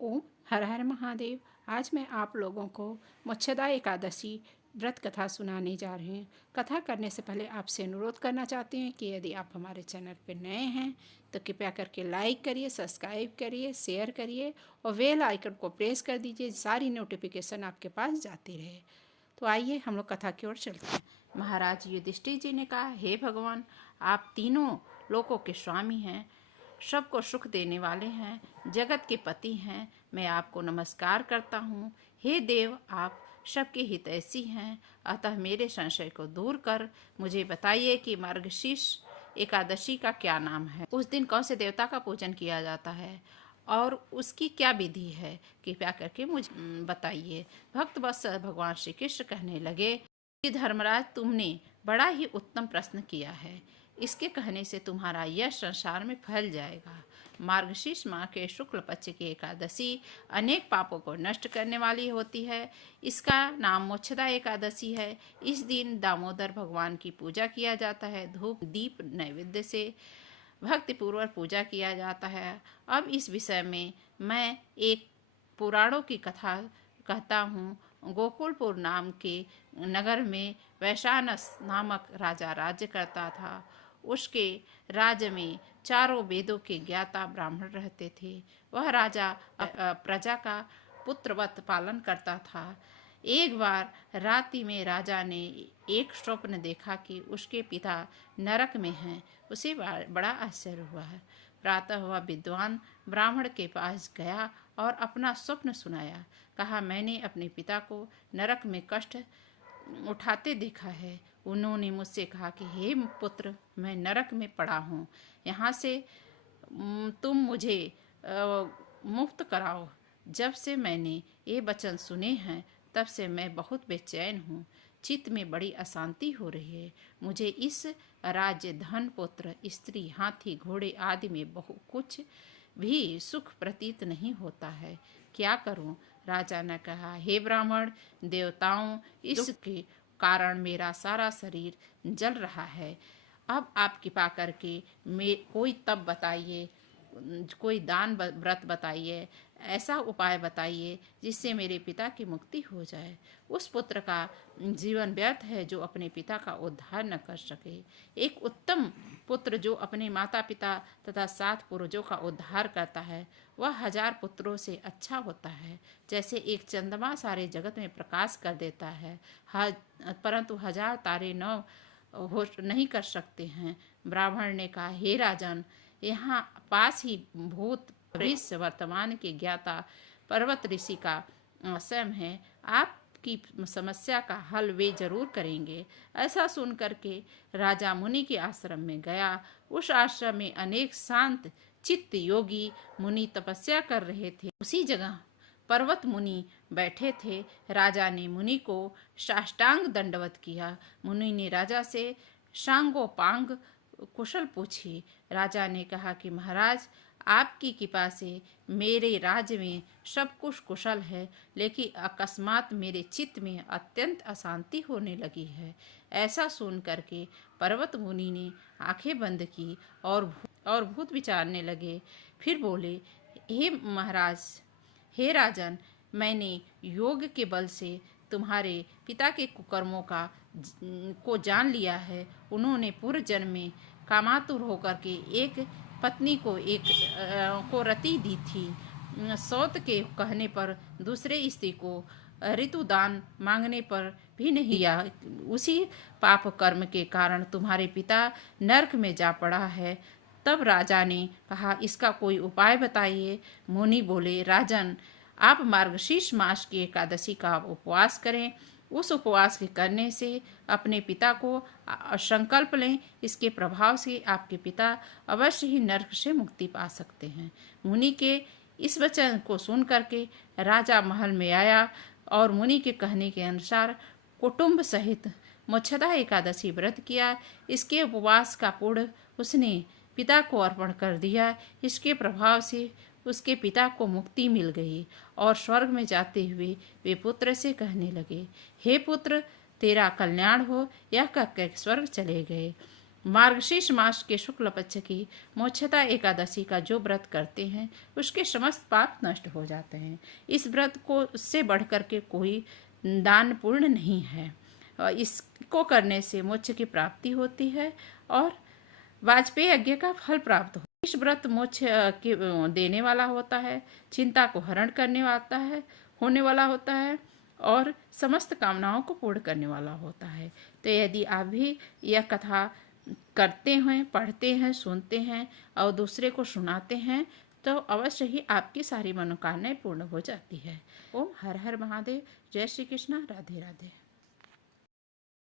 ओम हर हर महादेव। आज मैं आप लोगों को मोक्षदा एकादशी व्रत कथा सुनाने जा रही हूँ। कथा करने से पहले आपसे अनुरोध करना चाहती हूँ कि यदि आप हमारे चैनल पर नए हैं तो कृपया करके लाइक करिए, सब्सक्राइब करिए, शेयर करिए और बेल आइकन को प्रेस कर दीजिए, सारी नोटिफिकेशन आपके पास जाती रहे। तो आइए हम लोग कथा की ओर चलते हैं। महाराज युधिष्ठिर जी ने कहा, हे भगवान, आप तीनों लोकों के स्वामी हैं, सबको सुख देने वाले हैं, जगत के पति हैं। मैं आपको नमस्कार करता हूँ। हे देव, आप सबके हितैषी हैं, अतः मेरे संशय को दूर कर मुझे बताइए कि मार्गशीर्ष एकादशी का क्या नाम है, उस दिन कौन से देवता का पूजन किया जाता है और उसकी क्या विधि है, कृपया करके मुझे बताइए। भक्त वत्सल भगवान श्री कृष्ण कहने लगे कि धर्मराज, तुमने बड़ा ही उत्तम प्रश्न किया है। इसके कहने से तुम्हारा यश संसार में फैल जाएगा। मार्गशीर्ष माह के शुक्ल पक्ष की एकादशी अनेक पापों को नष्ट करने वाली होती है। इसका नाम मोक्षदा एकादशी है। इस दिन दामोदर भगवान की पूजा किया जाता है। धूप दीप नैवेद्य से भक्तिपूर्वक पूजा किया जाता है। अब इस विषय में मैं एक पुराणों की कथा कहता हूँ। गोकुलपुर नाम के नगर में वैशानस नामक राजा राज्य करता था। उसके राज्य में चारों वेदों के ज्ञाता ब्राह्मण रहते थे। वह राजा प्रजा का पुत्रवत पालन करता था। एक बार रात्रि में राजा ने एक स्वप्न देखा कि उसके पिता नरक में हैं। उसे बड़ा आश्चर्य हुआ है। प्रातः वह विद्वान ब्राह्मण के पास गया और अपना स्वप्न सुनाया। कहा, मैंने अपने पिता को नरक में कष्ट उठाते देखा है। उन्होंने मुझसे कहा कि हे पुत्र, मैं नरक में पड़ा हूँ, यहाँ से तुम मुझे मुक्त कराओ। जब से मैंने ये वचन सुने हैं तब से मैं बहुत बेचैन हूँ। चित्त में बड़ी अशांति हो रही है। मुझे इस राज्य, धन, पुत्र, स्त्री, हाथी, घोड़े आदि में बहु कुछ भी सुख प्रतीत नहीं होता है। क्या करूं? राजा ने कहा, हे ब्राह्मण, देवताओं, इसके कारण मेरा सारा शरीर जल रहा है। अब आप कृपा करके कोई तप बताइए, कोई दान व्रत बताइए, ऐसा उपाय बताइए जिससे मेरे पिता की मुक्ति हो जाए। उस पुत्र का जीवन व्यर्थ है जो अपने पिता का उद्धार न कर सके। एक उत्तम पुत्र जो अपने माता पिता तथा 7 पूर्वजों का उद्धार करता है, वह 1000 पुत्रों से अच्छा होता है। जैसे एक चंद्रमा सारे जगत में प्रकाश कर देता है, परंतु 1000 तारे हो नहीं कर सकते हैं। ब्राह्मण ने कहा, हे राजन, यहाँ पास ही भूत भविष्य वर्तमान के ज्ञाता पर्वत ऋषि का आश्रम है। आपकी समस्या का हल वे जरूर करेंगे। ऐसा सुन करके राजा मुनि के आश्रम में गया। उस आश्रम में अनेक शांत चित्त योगी मुनि तपस्या कर रहे थे। उसी जगह पर्वत मुनि बैठे थे। राजा ने मुनि को साष्टांग दंडवत किया। मुनि ने राजा से सांगोपांग कुशल पूछी। राजा ने कहा कि महाराज, आपकी कृपा से मेरे राज्य में सब कुछ कुशल है, लेकिन अकस्मात मेरे चित्त में अत्यंत अशांति होने लगी है। ऐसा सुन करके पर्वत मुनि ने आंखें बंद की और भूत विचारने लगे। फिर बोले, हे महाराज, हे राजन, मैंने योग के बल से तुम्हारे पिता के कुकर्मों को जान लिया है। उन्होंने पूर्व जन्म में कामातुर होकर के एक पत्नी को रति दी थी। सौत के कहने पर दूसरे स्त्री को ऋतुदान मांगने पर भी नहीं दिया। उसी पाप कर्म के कारण तुम्हारे पिता नरक में जा पड़ा है। तब राजा ने कहा, इसका कोई उपाय बताइए। मुनि बोले, राजन, आप मार्गशीर्ष मास की एकादशी का उपवास करें। उस उपवास के करने से अपने पिता को संकल्प लें। इसके प्रभाव से आपके पिता अवश्य ही नरक से मुक्ति पा सकते हैं। मुनि के इस वचन को सुन करके राजा महल में आया और मुनि के कहने के अनुसार कुटुंब सहित मोक्षदा एकादशी व्रत किया। इसके उपवास का पुण्य उसने पिता को अर्पण कर दिया। इसके प्रभाव से उसके पिता को मुक्ति मिल गई और स्वर्ग में जाते हुए वे पुत्र से कहने लगे, हे पुत्र, तेरा कल्याण हो। यह कहकर स्वर्ग चले गए। मार्गशीर्ष मास के शुक्ल पक्ष की मोक्षदा एकादशी का जो व्रत करते हैं उसके समस्त पाप नष्ट हो जाते हैं। इस व्रत को उससे बढ़ कर के कोई दान पुण्य नहीं है। इसको करने से मोक्ष की प्राप्ति होती है और वाजपेयी यज्ञ का फल प्राप्त हो। इस व्रत मोक्ष के देने वाला होता है, चिंता को हरण करने वाला है, होने वाला होता है और समस्त कामनाओं को पूर्ण करने वाला होता है। तो यदि आप भी यह कथा करते हैं, पढ़ते हैं, सुनते हैं और दूसरे को सुनाते हैं तो अवश्य ही आपकी सारी मनोकामनाएं पूर्ण हो जाती है। ओम हर हर महादेव। जय श्री कृष्णा। राधे राधे।